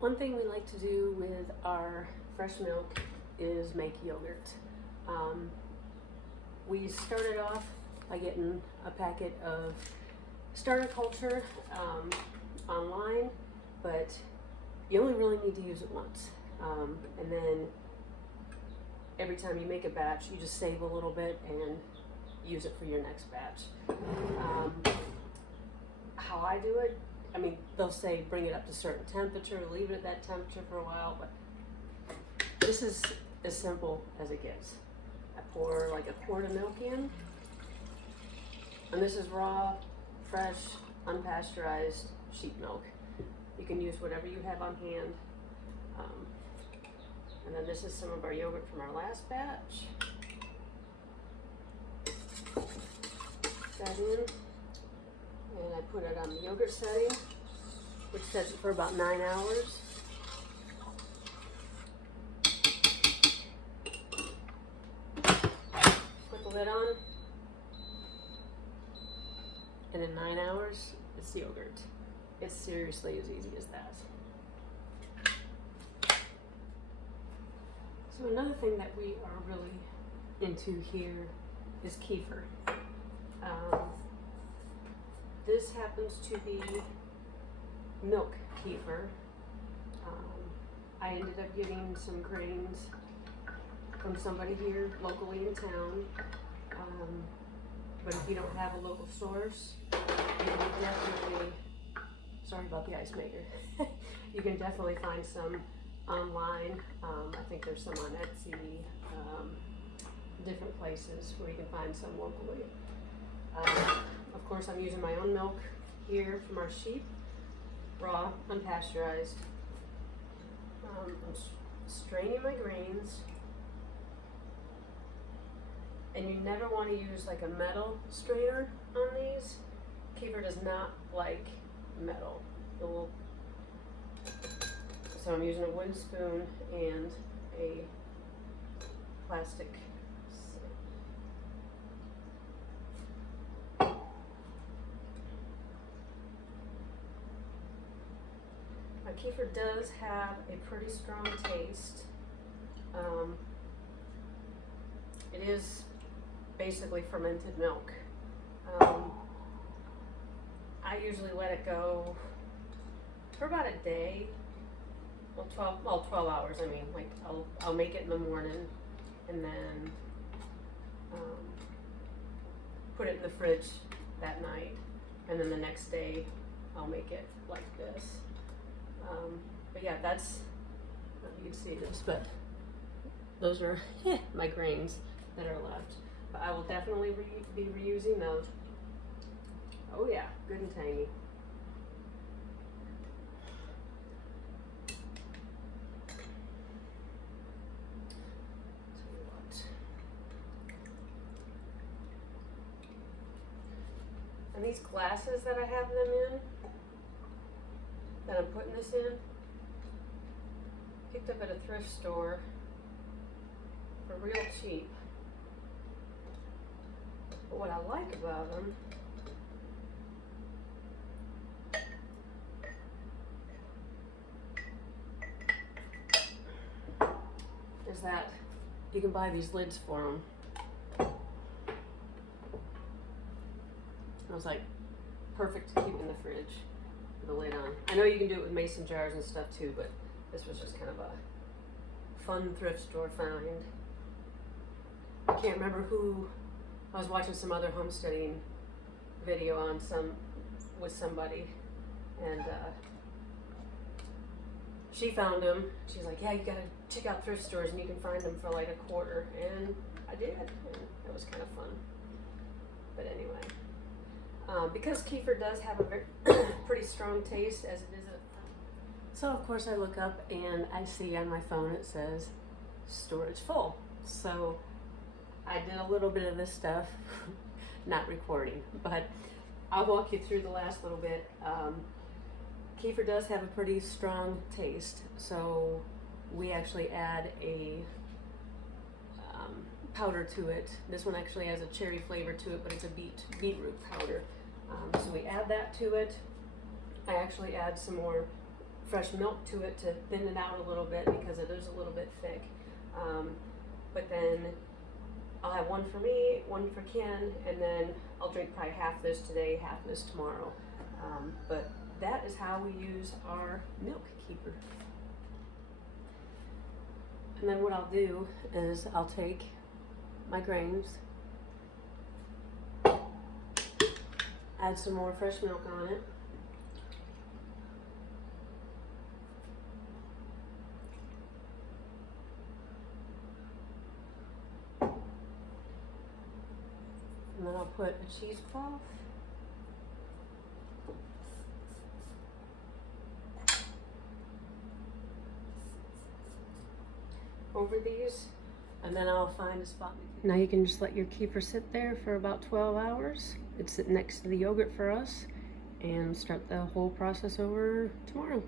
One thing we like to do with our fresh milk is make yogurt. We started off by getting a packet of starter culture online, but you only really need to use it once. And then every time you make a batch, you just save a little bit and use it for your next batch. How I do it, I mean, they'll say bring it up to a certain temperature, leave it at that temperature for a while, but this is as simple as it gets. I pour like a quart of milk in, and this is raw, fresh, unpasteurized sheep milk. You can use whatever you have on hand. And then this is some of our yogurt from our last batch. Put that in, and I put it on the yogurt setting, which sets it for about 9 hours. Put the lid on, and in 9 hours, it's yogurt. It's seriously as easy as that. So another thing that we are really into here is kefir. This happens to be milk kefir. I ended up getting some grains from somebody here locally in town. But if you don't have a local source, you can definitely, sorry about the ice maker, you can definitely find some online. I think there's some on Etsy, different places where you can find some locally. Of course, I'm using my own milk here from our sheep, raw, unpasteurized. I'm straining my grains, and you never want to use like a metal strainer on these. Kefir does not like metal. So I'm using a wooden spoon and a plastic. My kefir does have a pretty strong taste. It is basically fermented milk. I usually let it go for about a day. Well, 12 hours, I mean. Like, I'll make it in the morning and then put it in the fridge that night, and then the next day I'll make it like this. But yeah, that's, you can see this, but those are my grains that are left. But I will definitely be reusing those. Oh yeah, good and tangy. And these glasses that I have them in, that I'm putting this in, picked up at a thrift store for real cheap. But what I like about them is that you can buy these lids for them. It was like perfect to keep in the fridge with the lid on. I know you can do it with mason jars and stuff too, but this was just kind of a fun thrift store find. I can't remember who. I was watching some other homesteading video on with somebody, and she found them. She's like, yeah, you gotta check out thrift stores and you can find them for like $1.25, and I did, and it was kind of fun. But anyway. Because kefir does have a very pretty strong taste as it is so of course I look up and I see on my phone it says storage full. So I did a little bit of this stuff, not recording, but I'll walk you through the last little bit. Kefir does have a pretty strong taste, so we actually add a powder to it. This one actually has a cherry flavor to it, but it's a beetroot powder. So we add that to it. I actually add some more fresh milk to it to thin it out a little bit because it is a little bit thick. But then I'll have one for me, one for Ken, and then I'll drink probably half this today, half this tomorrow. But that is how we use our milk keeper. And then what I'll do is I'll take my grains, add some more fresh milk on it. And then I'll put a cheesecloth. Over these, and then I'll find a spot. Now you can just let your keeper sit there for about 12 hours. It's sitting next to the yogurt for us, and start the whole process over tomorrow.